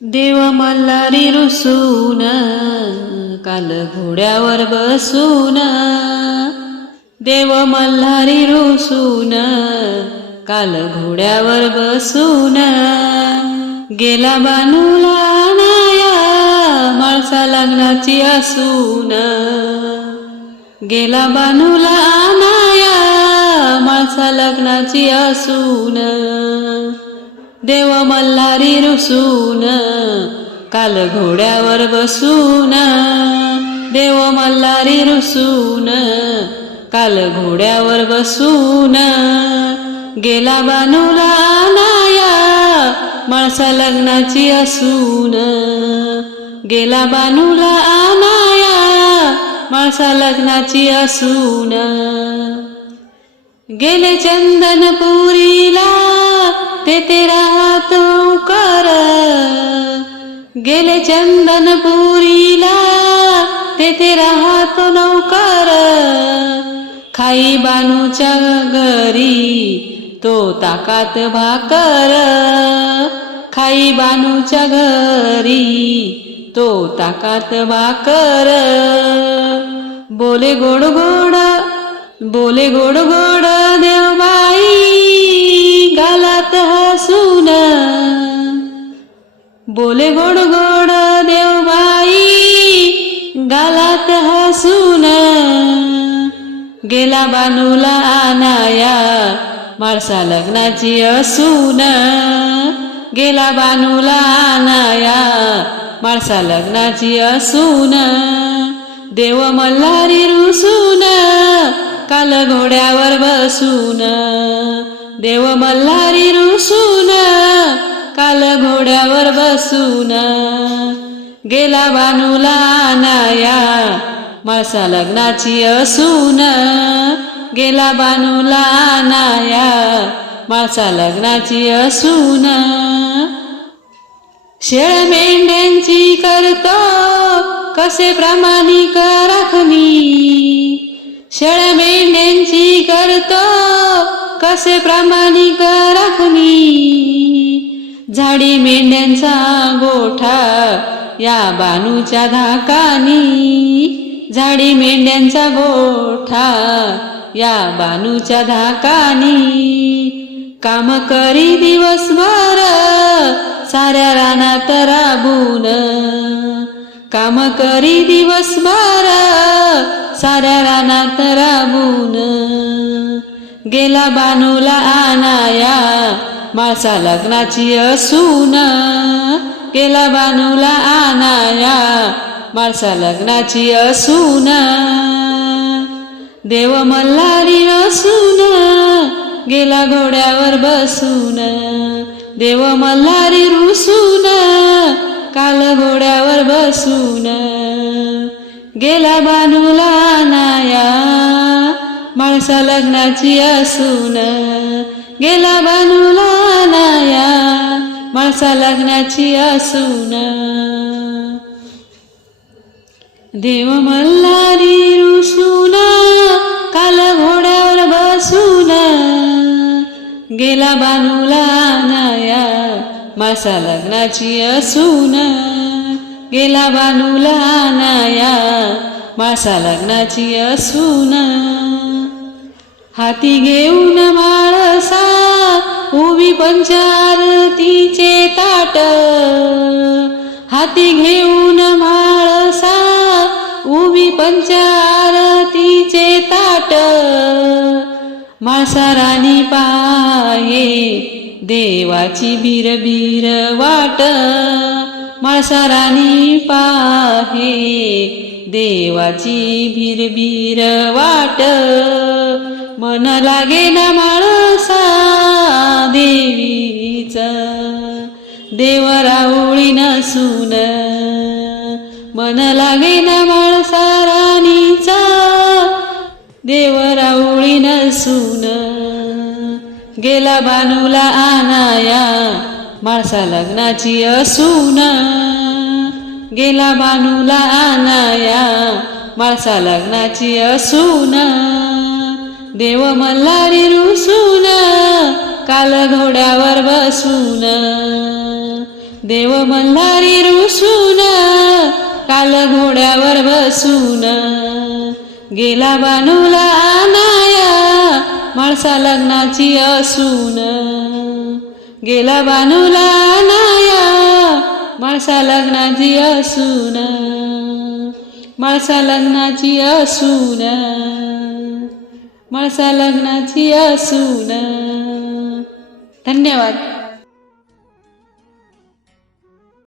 देव मल्हारी रुसून काल घोड्यावर बसून. देव मल्हारी रुसून काल घोड्यावर बसून. गेला बानूला नाया माळसा लग्नाची असून. गेला बानूला नाया माळसा लग्नाची असून. देव मल्हारी रुसून काल घोड्यावर बसून. देव मल्हारी रुसून काल घोड्यावर बसून. गेला बानूला नाया माळसा लग्नाची असून. गेला बानूला आनाया माळसा लग्नाची असून. गेले चंदनपुरीला तेथे राहतो कर. गेले चंदनपुरीला तेथे राहतो नौकर. खाई बानूच्या घरी तो ताकात भाकर. खाई बानूच्या घरी तो ताकात भाकर. बोले गोड गोड बोले गोड गोड. बोले गोड गोड देवबाई गालात हसून गेला बानूला आनाया माळसा लग्नाची असून गेला बानूला आनाया माळसा लग्नाची असून देव मल्हारी रुसून काल घोड्यावर बसून देव मल्हारी रुसून काल घोड्यावर बसून. गेला बानूला नाया मासा लग्नाची असून. गेला बानूला नाया मासा लग्नाची असून. शेळ मेंढ्यांची करतो कसे प्रामाणिक राखणी. शेळ मेंढ्यांची करतो कसे प्रामाणिक राखणी. झाडी मेंढ्यांचा गोठा या बानूच्या धाकानी. झाडी मेंढ्यांचा गोठा या बानूच्या धाकानी. काम करी दिवसभर साऱ्या रानात राबून. काम करी दिवसभर साऱ्या रानात राबून. गेला बानूला आनाया माळसा लग्नाची असून गेला बानूला आनाया माळसा लग्नाची असून देव मल्हारी असून गेला घोड्यावर बसून. देव मल्हारी रुसून काल घोड्यावर बसून. गेला बानूला नाया माणसा लग्नाची असून गेला बानूला माणसा लग्नाची असून देव मल्हारी रुसून काल घोड्यावर बसून. गेला बानूला नाया मासा लग्नाची असून गेला बानूला नाया मासा लग्नाची असून हाती घेऊन माळसा उभी पंचारतीचे ताट. हाती घेऊन माळसा उभी पंचारतीचे ताट. माळसाराणी पाये देवाची बिरबीर वाट. माळसाराणी पाहे देवाची बिरबीर वाट. मन लागे ना माळसा देवीच. देव राऊळी नसून मन लागे ना माळसा राणीचा. देव राऊळी नसून गेला बानूला आनाया माळसा लग्नाची असून. गेला बानूला आनाया माळसा लग्नाची असून. देव मल्हारी रुसून काल घोड्यावर बसून. देव मल्हारी रुसून काल घोड्यावर बसून. गेला बानूला आनाया माणसा लग्नाची असून. गेला बानूला आनाया माणसा लग्नाची असून. माणसा लग्नाची असून. मळसा लग्नाची असून. धन्यवाद.